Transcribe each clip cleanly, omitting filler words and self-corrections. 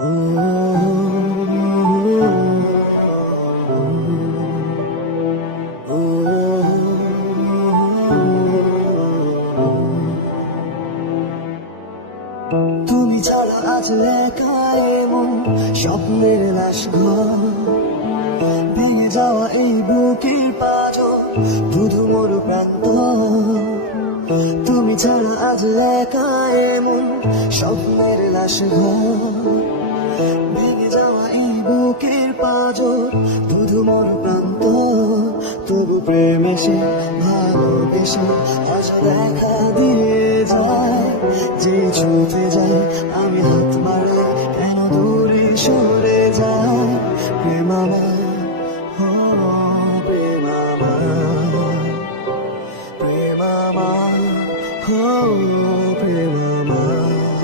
তুমি ছাড়া আজ একা এমন স্বপ্নের লাশ ঘর, ভেঙে যাওয়া এই বুকের পাঁজর শুধু মোর প্রান্ত। তুমি ছাড়া আজ একা এমন স্বপ্নের লাশ ঘর, ভেঙে যাওয়া এই বুকের পাঁজর শুধু মোর প্রান্ত। তবু প্রেম এসে ভালোবেসে আজ দেখা দিয়ে যায়, যে ছুটে যায় আমি হাত বাড়াই কেন দূরে সরে যায়। প্রেম আমার, প্রেম আমার, প্রেম আমার, প্রেম আমার।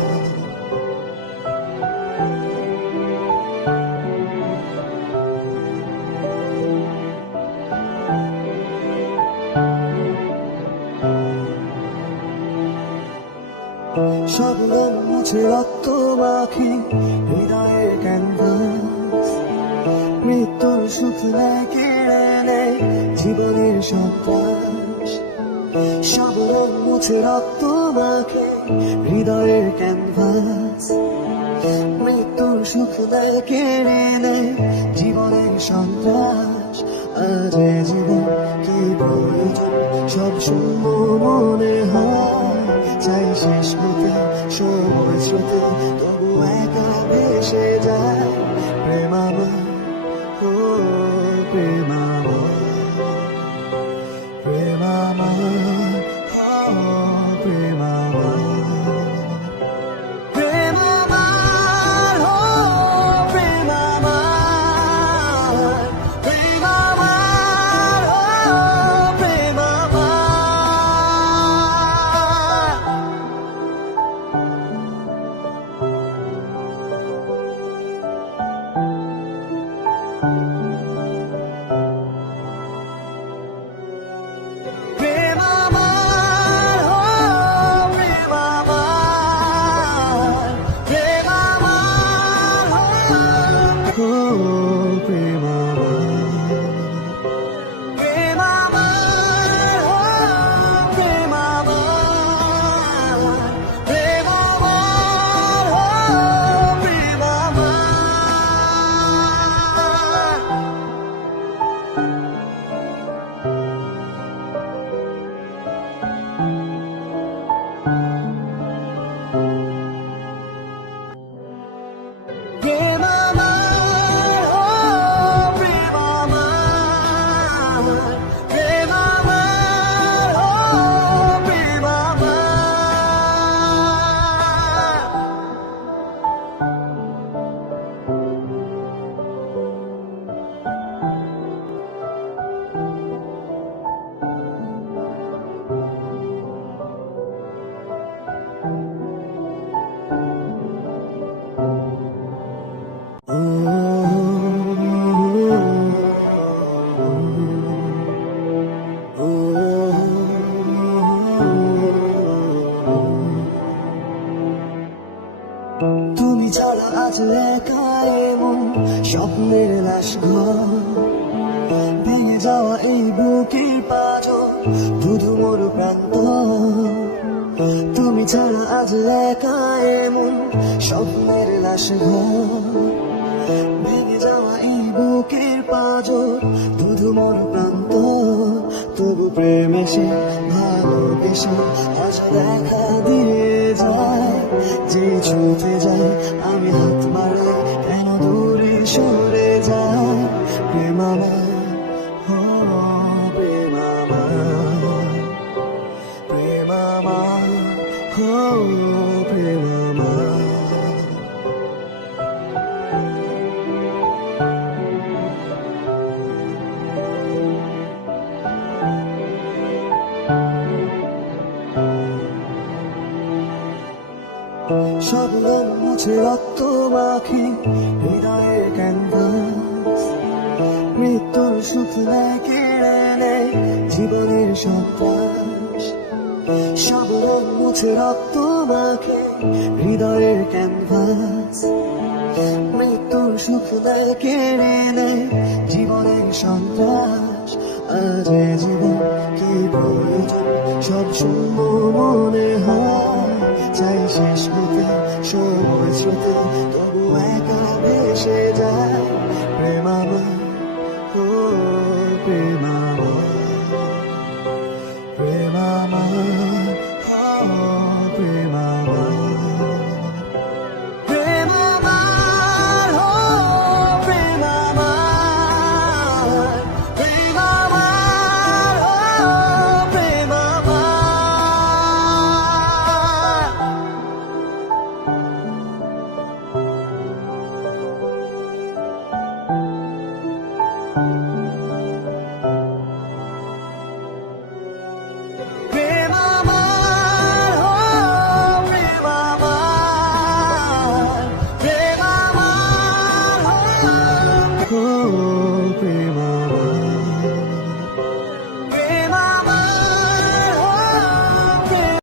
সব গান মুছে রক্ত মাখি হৃদয়ের ক্যানভাস, মৃত্যুর সুখ নেয় কেড়ে নেয় জীবনের সন্ত্রাস। সব গান মুছে রক্ত মাখি হৃদয়ের ক্যানভাস, মৃত্যুর সুখ নেয় কেড়ে নেয় জীবনের সন্ত্রাস। আজ এ জীবন কি প্রয়োজন সব শূন্য মনে হয়, চাই শেষ হতে সময় স্রোতে তবু একা ভেসে যায়। প্রেম আমার, প্রেম আমার, প্রেম আমার, প্রেম আমার, প্রেম আমার, প্রেম আমার, প্রেম আমার, প্রেম আমার। প্রেম আমার, প্রেম আমার, প্রেম আমার, প্রেম আমার, প্রেম আমার, প্রেম আমার, প্রেম আমার, প্রেম আমার। প্রেম আমার, প্রেম আমার, প্রেম আমার, প্রেম আমার। তুমি ছাড়া আজ একা এমন স্বপ্নের লাশ ঘর, ভেঙে যাওয়া এই বুকের পাঁজর শুধু মোর প্রান্ত। তুমি ছাড়া আজ একা এমন স্বপ্নের লাশ ঘর, ভেঙে যাওয়া এই বুকের পাঁজর শুধু মোর প্রান্ত। তবু প্রেম এসে ভালোবেসে আজ দেখা দিয়ে যায়, যে ছুটে যায় আমি হাত বাড়াই কেন দূরে সরে যায়। প্রেম আমার, প্রেম আমার, প্রেম আমার, প্রেম আমার। সব গান মুছে রক্ত মাখি হৃদয়ের ক্যানভাস, মৃত্যুর সুখ নেয় কেড়ে নেয় জীবনের সন্ত্রাস। সব গান মুছে রক্ত মাখি হৃদয়ের ক্যানভাস, মৃত্যুর সুখ দেয় কেড়ে নেয় জীবনের সন্ত্রাস। আজ এ জীবন কি প্রয়োজন, সব শূন্য মনে হয়। চাই শেষ হতে সময় স্রোতে, তবু একা ভেসে যায়।